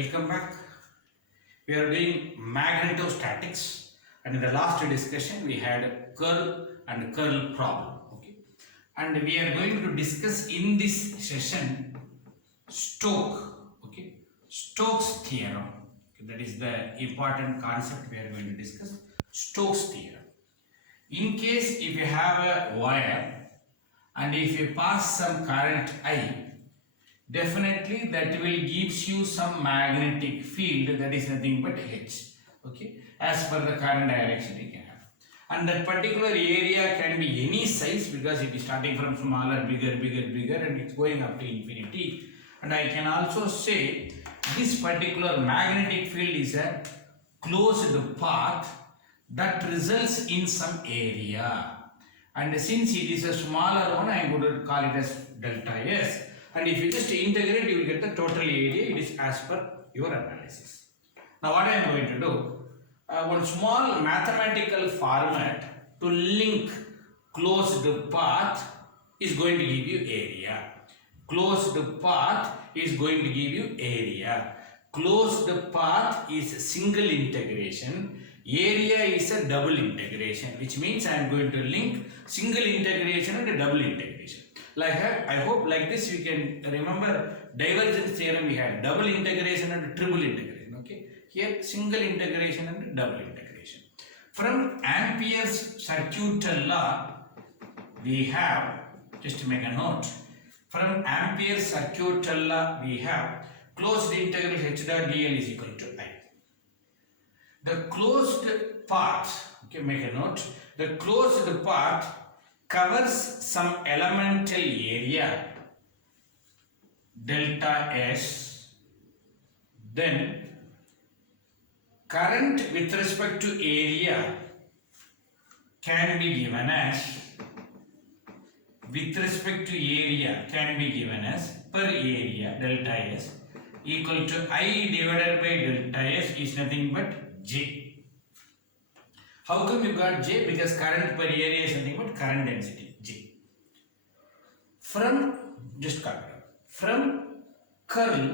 Welcome back. We are doing magnetostatics, and in the last discussion we had curl and curl problem. Okay, and we are going to discuss in this session Stokes. Okay, Stokes theorem. Okay, that is the important concept we are going to discuss. Stokes theorem. In case if you have a wire and if you pass some current I, definitely that will gives you some magnetic field, that is nothing but H. Okay, as per the current direction you can have, and that particular area can be any size because it is starting from smaller, bigger, and it's going up to infinity. And I can also say this particular magnetic field is a closed path that results in some area, and since it is a smaller one, I am going to call it as delta S. And if you just integrate, you will get the total area. It is as per your analysis. Now what I am going to do, one small mathematical format to link closed path is going to give you area. Closed path is going to give you area. Closed path is single integration. Area is a double integration, which means I am going to link single integration and a double integration. Like I hope like this you can remember divergence theorem. We had double integration and triple integration. Okay, here single integration and double integration. From Ampere's circuital law, we have, just to make a note, from Ampere's circuital law we have closed integral h dot dl is equal to I. The closed path, okay, make a note, the closed path covers some elemental area delta S, then current with respect to area can be given as, with respect to area can be given as per area delta S equal to I divided by delta S is nothing but J. How come you got J? Because current per area is nothing but current density J. From, just copy it, from curl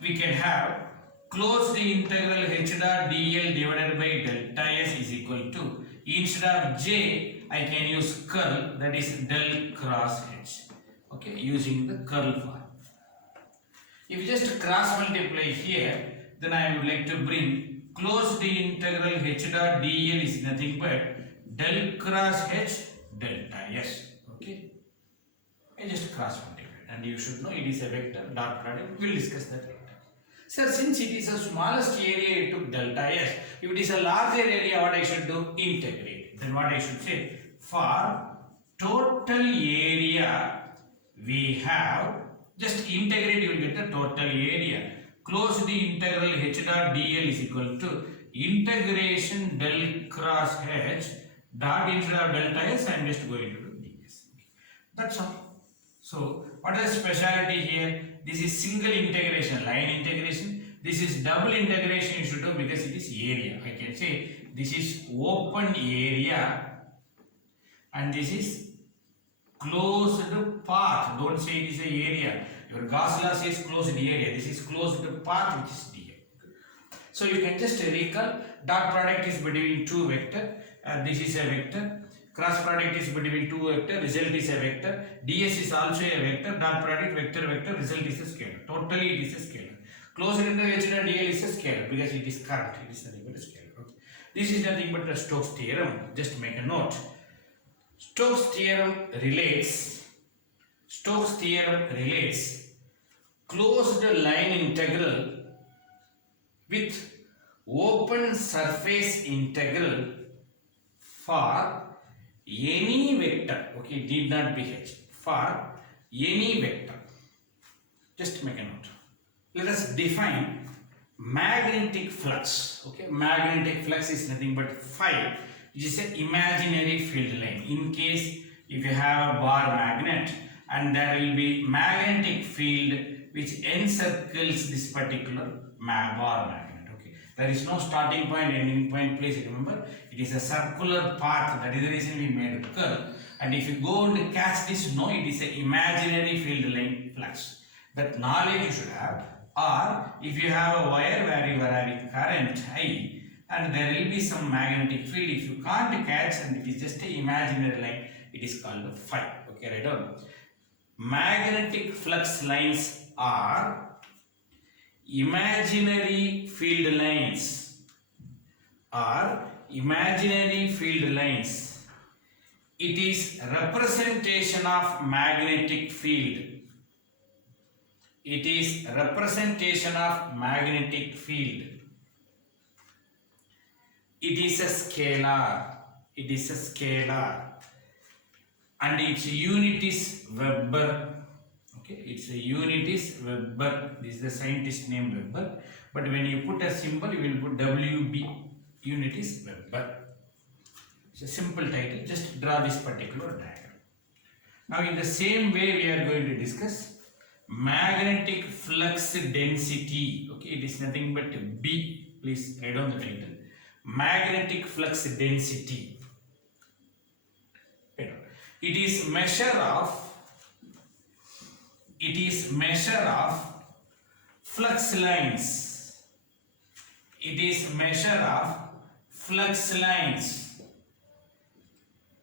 we can have closed integral h dot dl divided by delta S is equal to, instead of J I can use curl, that is del cross H. Okay, using the curl form. If you just cross multiply here, then I would like to bring closed integral h dot dl is nothing but del cross H delta S. Okay, I just cross multiply, and you should know it is a vector dot product. We will discuss that later. Sir, since it is the smallest area, it took delta S. If it is a larger area, what I should do? Integrate. Then what I should say? For total area we have, just integrate, you will get the total area. Closed integral h dot dl is equal to integration del cross H dot instead of delta S, I am just going to do ds. That's all. So what is the specialty here? This is single integration, line integration. This is double integration you should do because it is area. I can say this is open area and this is closed path. Don't say it is a area. Your Gauss law says closed area. This is closed path, which is dl. So you can just recall dot product is between two vector. This is a vector. Cross product is between two vector. Result is a vector. ds is also a vector. Dot product vector. Result is a scalar. Totally it is a scalar. Closed integral h dot dl is a scalar because it is current. It is nothing but a scalar. Okay. This is nothing but the Stokes theorem. Just make a note. Stokes theorem relates closed line integral with open surface integral for any vector. Okay, need not be H. For any vector. Just make a note. Let us define magnetic flux. Okay, magnetic flux is nothing but phi, which is an imaginary field line. In case if you have a bar magnet and there will be magnetic field which encircles this particular bar magnet. Okay, there is no starting point, ending point. Please remember, it is a circular path. That is the reason we made a curve. And if you go and catch this, no, it is an imaginary field line flux. That knowledge you should have. or if you have a wire where you are having current I and there will be some magnetic field, if you can't catch and it is just an imaginary line, it is called phi. Okay, write down. Magnetic flux lines are imaginary field lines, It is representation of magnetic field. It is representation of magnetic field. It is a scalar. And its unit is Weber. Okay, its unit is Weber. This is the scientist name Weber. But when you put a symbol, you will put WB. Unit is Weber. It's a simple title. Just draw this particular diagram. Now, in the same way, we are going to discuss magnetic flux density. Okay, it is nothing but B. Please write down the title. Magnetic flux density. It is measure of flux lines. It is measure of flux lines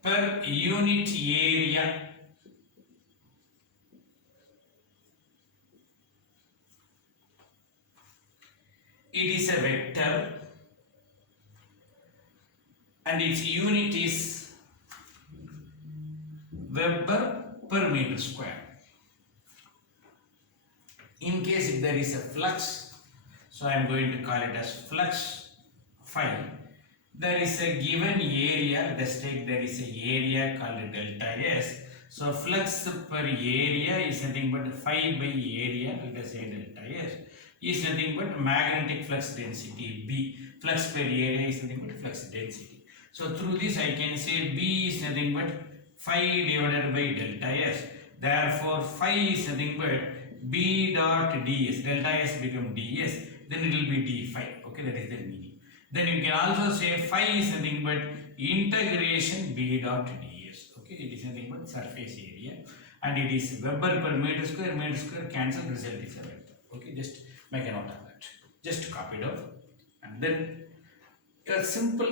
per unit area. It is a vector and its unit is Weber per meter square. In case if there is a flux, so I am going to call it as flux phi. There is a given area, let's take there is a area called delta S. So flux per area is nothing but phi by area, let us say delta S, is nothing but magnetic flux density B. Flux per area is nothing but flux density. So through this I can say B is nothing but phi divided by delta S. Therefore phi is nothing but B dot ds. Delta S become ds, then it will be d phi. Okay, that is the meaning. Then you can also say phi is nothing but integration B dot ds. Okay, it is nothing but surface area and it is Weber per meter square cancel, result is a vector. Okay, just make a note of that. Just copy it out and then a simple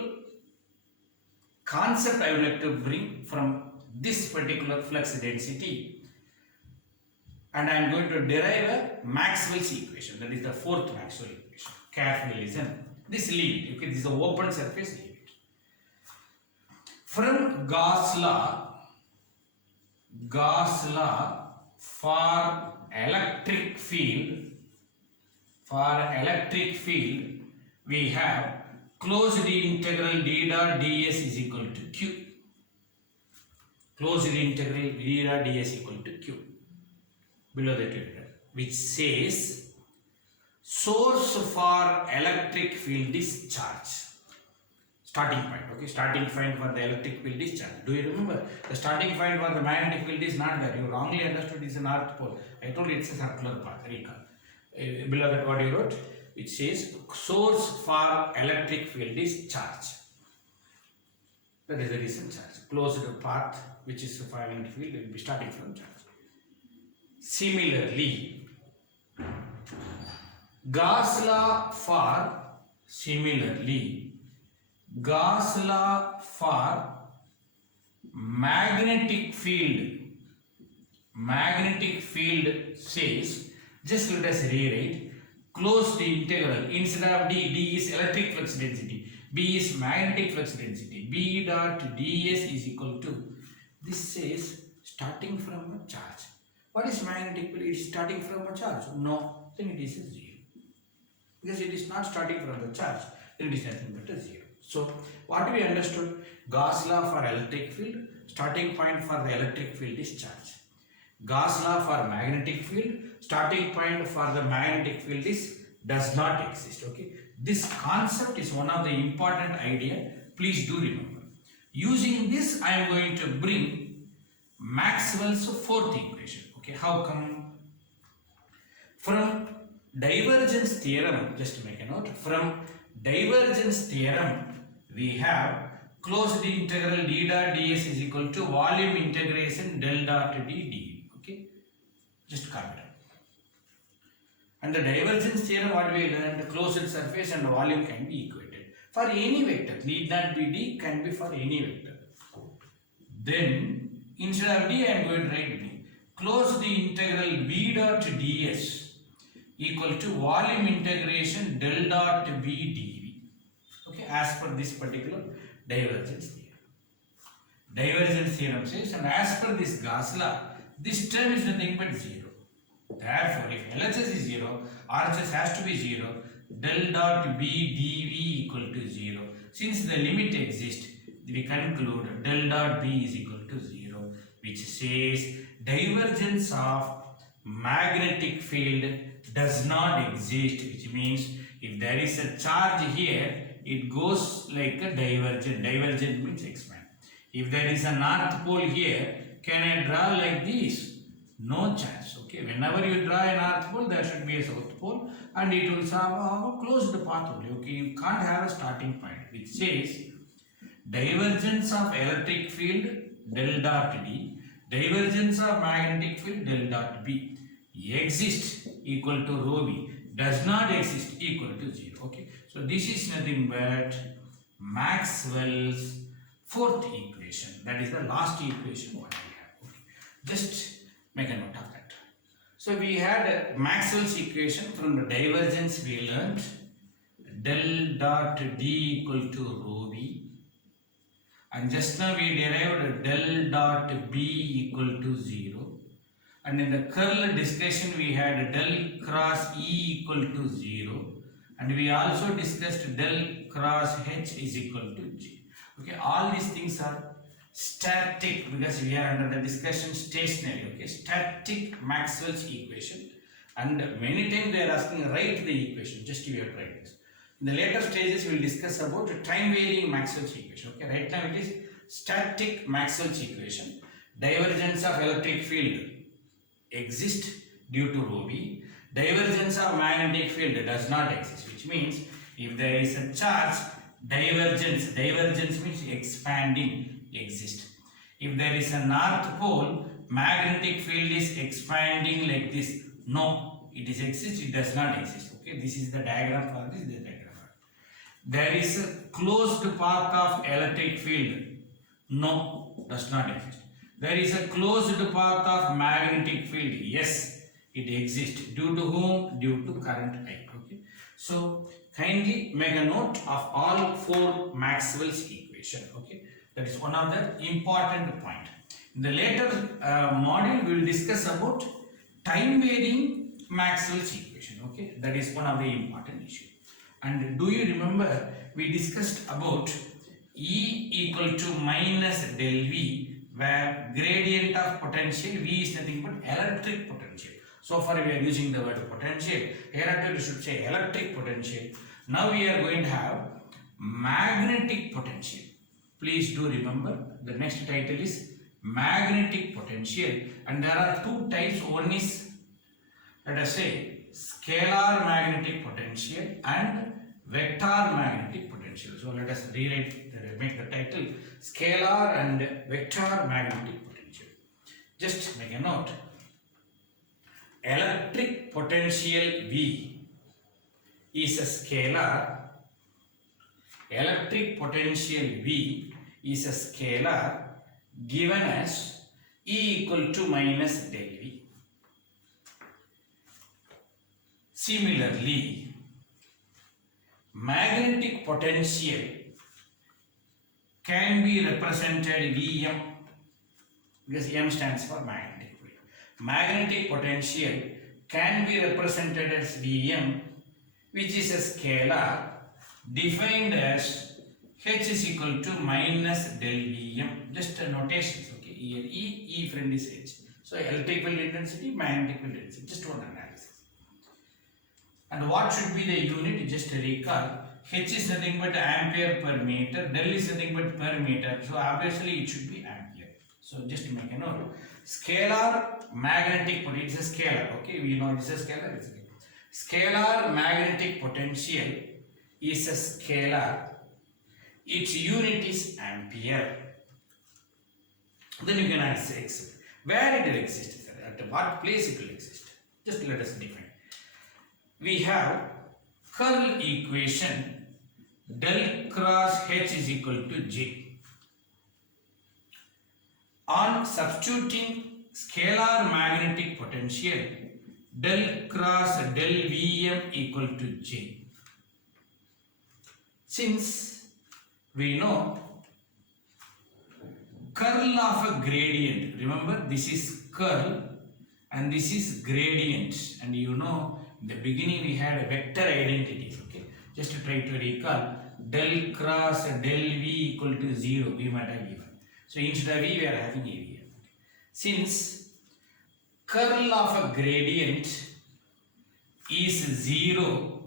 concept I would like to bring from this particular flux density, and I am going to derive a Maxwell's equation, that is the fourth Maxwell equation. Carefully listen. This leave it. Okay, this is an open surface, leave it. From Gauss law for electric field, we have closed integral d dot ds is equal to q. Closed integral d dot ds equal to q. Below the tutor, which says source for electric field is charge. Starting point. Okay, starting point for the electric field is charge. Do you remember? The starting point for the magnetic field is not there. You wrongly understood it's a north pole. I told you it's a circular path. Recall. Below that, what you wrote? It says source for electric field is charge. That is the reason charge. Closed path, which is for magnetic field, will be starting from charge. Similarly, Gauss law for magnetic field says, just let us rewrite, closed integral, instead of d is electric flux density, b is magnetic flux density, b dot ds is equal to, this says starting from a charge. What is magnetic field? It is starting from a charge. No, then it is a 0. Because it is not starting from the charge, then it is nothing but a 0. So, what we understood? Gauss law for electric field, starting point for the electric field is charge. Gauss law for magnetic field, starting point for the magnetic field is does not exist. Okay, this concept is one of the important idea. Please do remember. Using this, I am going to bring Maxwell's fourth equation. Okay, how come? From divergence theorem, just to make a note, from divergence theorem, we have closed integral d dot ds is equal to volume integration del dot d d. Okay, just copy it. And the divergence theorem, what we learned, closed surface and volume can be equated for any vector, need not be D, can be for any vector. Then instead of D, I am going to write B. Close the integral B dot ds equal to volume integration del dot B dV. Okay, as per this particular divergence theorem. Divergence theorem says, and as per this Gauss law, this term is nothing but 0. Therefore, if LHS is 0, RHS has to be 0, del dot B dV equal to 0. Since the limit exists, we conclude del dot B is equal to 0, which says divergence of magnetic field does not exist, which means if there is a charge here, it goes like a divergent. Divergent means expand. If there is a north pole here, can I draw like this? No chance. Okay, whenever you draw a north pole, there should be a south pole, and it will have a closed path only. Okay, you can't have a starting point, which says divergence of electric field del dot D, divergence of magnetic field del dot B exists equal to rho V, does not exist equal to 0. Okay, so this is nothing but Maxwell's fourth equation. That is the last equation what we have. Okay, just make a note of that. So we had Maxwell's equation. From the divergence we learned del dot D equal to rho V, and just now we derived del dot B equal to 0, and in the curl discussion we had del cross E equal to 0, and we also discussed del cross H is equal to G. Okay, all these things are static because we are under the discussion stationary. Okay, static Maxwell's equation, and many times they are asking write the equation. Just you have to write this. In the later stages we will discuss about time varying Maxwell's equation. Okay, right now it is static Maxwell's equation. Divergence of electric field exists due to rho V. Divergence of magnetic field does not exist, which means if there is a charge, divergence means expanding, exist. If there is a north pole, magnetic field is expanding like this. No, it is exist, it does not exist. Okay, this is the diagram for this, diagram. There is a closed path of electric field. No, does not exist. There is a closed path of magnetic field. Yes, it exists. Due to whom? Due to current I. Okay. So kindly make a note of all four Maxwell's equation. Okay, that is one of the important point. In the later module, we will discuss about time varying Maxwell's equation. Okay, that is one of the important issue. And do you remember we discussed about E equal to minus del V, where gradient of potential V is nothing but electric potential. So far we are using the word potential. Here we should say electric potential. Now we are going to have magnetic potential. Please do remember the next title is magnetic potential, and there are two types. One is, let us say, scalar magnetic potential and vector magnetic potential. So let us rewrite, make the title scalar and vector magnetic potential. Just make a note. Electric potential V is a scalar. Electric potential V is a scalar given as E equal to minus del V. Similarly, magnetic potential can be represented Vm, because M stands for magnetic field. Magnetic potential can be represented as Vm, which is a scalar defined as H is equal to minus del Vm. Just a notation. Okay, here E friend is H. So electric field intensity, magnetic field intensity. Just one analysis. And what should be the unit? Just recall. H is nothing but ampere per meter. Del is nothing but per meter. So obviously it should be ampere. So just make a note. Scalar magnetic potential. It's a scalar. Okay, we know it's a scalar. It's a scalar magnetic potential is a scalar. Its unit is ampere. Then you can ask where it will exist. At what place it will exist. Just let us define. we have curl equation del cross H is equal to J. On substituting scalar magnetic potential del cross del Vm equal to J. Since we know curl of a gradient, remember this is curl and this is gradient, and you know in the beginning we had vector identities. Okay, just to try to recall, del cross del V equal to 0 we might have given. So instead of V we are having AV. Since curl of a gradient is 0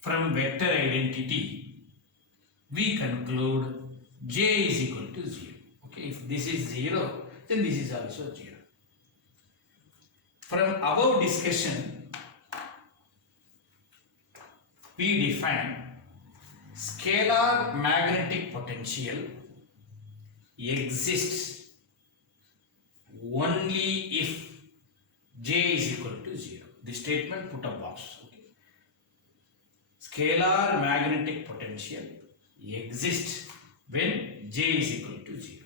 from vector identity, we conclude J is equal to 0. Okay, if this is 0, then this is also 0. From above discussion, we define scalar magnetic potential exists only if J is equal to 0. The statement put a box. Okay. Scalar magnetic potential exists when J is equal to 0.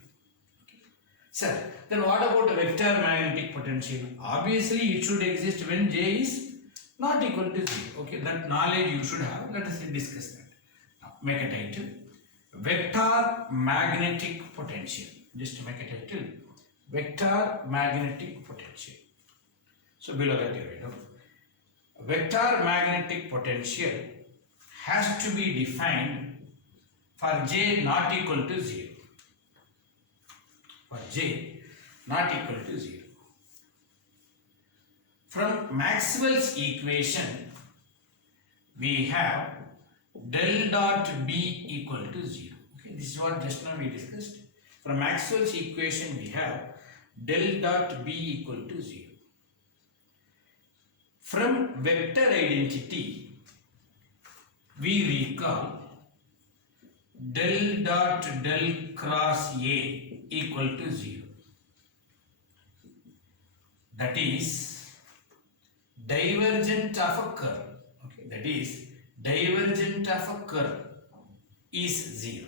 Okay. Sir, then what about vector magnetic potential? Obviously, it should exist when J is not equal to 0. Okay, that knowledge you should have. Let us discuss that. Now, make a title. Vector magnetic potential. Just make a title. Vector magnetic potential. So below that you write down. Vector magnetic potential has to be defined for J not equal to 0. For J not equal to 0. From Maxwell's equation, we have del dot B equal to 0. Okay, this is what just now we discussed. From Maxwell's equation, we have del dot B equal to 0. From vector identity, we recall del dot del cross A equal to 0. That is divergent of a curve. Okay, that is divergent of a curve is 0.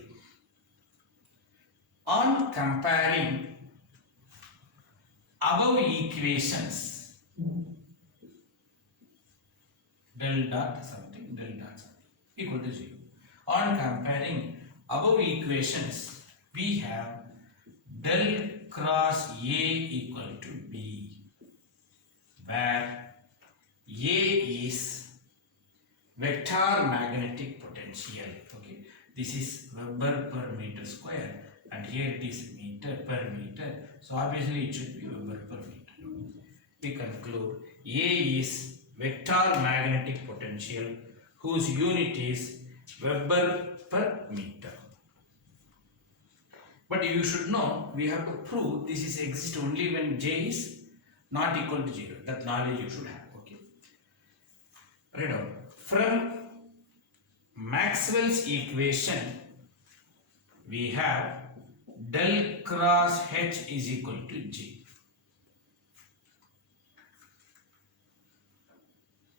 On comparing above equations, del dot something equal to 0. On comparing above equations, we have del cross A equal to B, where A is vector magnetic potential. Okay, this is Weber per meter square, and here it is meter per meter. So obviously it should be Weber per meter. We conclude A is vector magnetic potential whose unit is Weber per meter. But you should know, we have to prove this is exist only when J is not equal to 0. That knowledge you should have. Okay. Write down. From Maxwell's equation, we have del cross H is equal to J.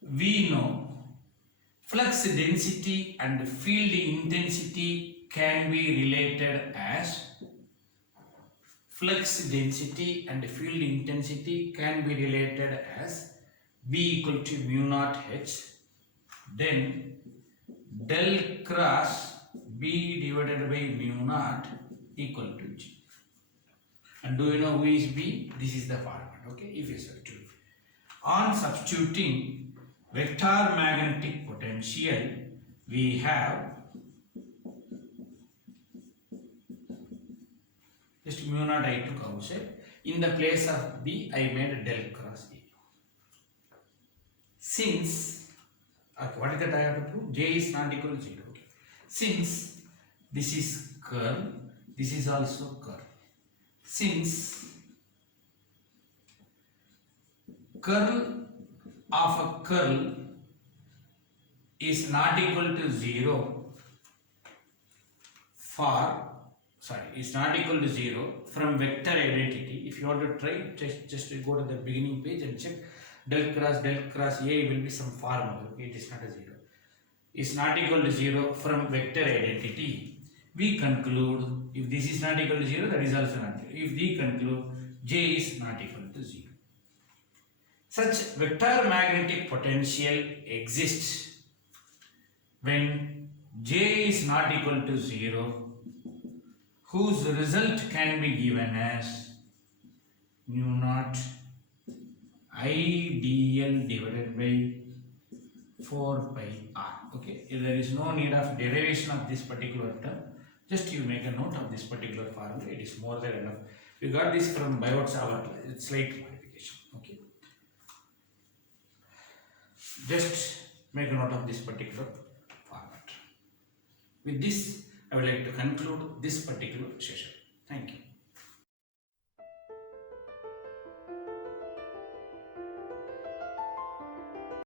We know flux density and field intensity can be related as flux density and field intensity can be related as B equal to mu naught H, then del cross B divided by mu naught equal to G. And do you know who is B? This is the format. Okay, if you substitute. On substituting vector magnetic potential, we have just mu naught I took outside. In the place of B, I made del cross A. Since, okay, what is that I have to prove? J is not equal to 0. Okay. Since this is curl, this is also curl. Since curl of a curl is not equal to 0 is not equal to 0 from vector identity. If you want to try, just go to the beginning page and check del cross A will be some formula. Okay, it is not a 0. Is not equal to 0 from vector identity. We conclude if this is not equal to 0, that is also not 0. If we conclude J is not equal to 0. Such vector magnetic potential exists when J is not equal to 0, whose result can be given as mu naught I dl divided by 4 pi r. Okay, there is no need of derivation of this particular term. Just you make a note of this particular formula. It is more than enough. We got this from Biot-Savart. It's slight modification. Okay. Just make a note of this particular format. With this, I would like to conclude this particular session. Thank you.